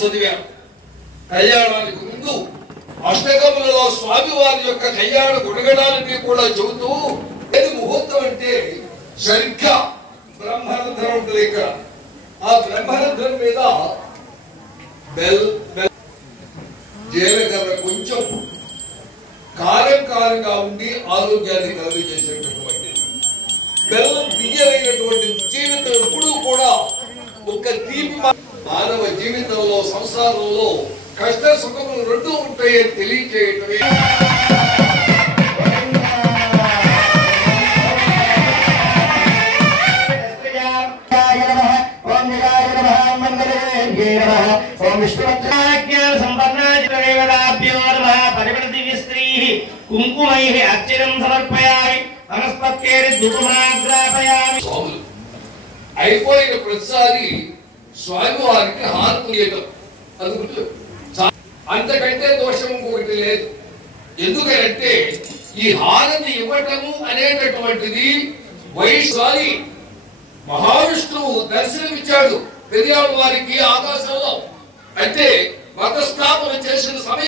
చదివాను. కళ్యాణానికి ముందు అష్టకములలో స్వామివారి యొక్క కళ్యాణ గుణగణాలన్నీ కూడా చెబుతూ ఏది ముహూర్తం అంటే సరిగ్గా బ్రహ్మరంధ్రం ఉంటుంది. ఇక్కడ ఆ బ్రహ్మరంధ్రం మీద జీలకర్ర కొంచెం కారం కారంగా ఉండి ఆరోగ్యాన్ని కలుగజేసేటటువంటి బెల్లం తీయరైనటువంటి జీవితం ఎప్పుడూ కూడా ఒక తీపి. మానవ జీవితంలో సంసారంలో కష్ట సుఖములు రెండూ ఉంటాయని తెలియచేయటమే అయిపోయిన ప్రతిసారి స్వామివారికి హారతి ఇవ్వటం. అందుకు అంతకంటే దోషం ఇంకొకటి లేదు. ఎందుకంటే ఈ హారతి ఇవ్వటము అనేటటువంటిది వైశ్వారి మహావిష్ణువు దర్శనమిచ్చాడు పెరియాడు వారికి ఆకాశంలో. అంటే మతస్థాపన చేసిన సమయం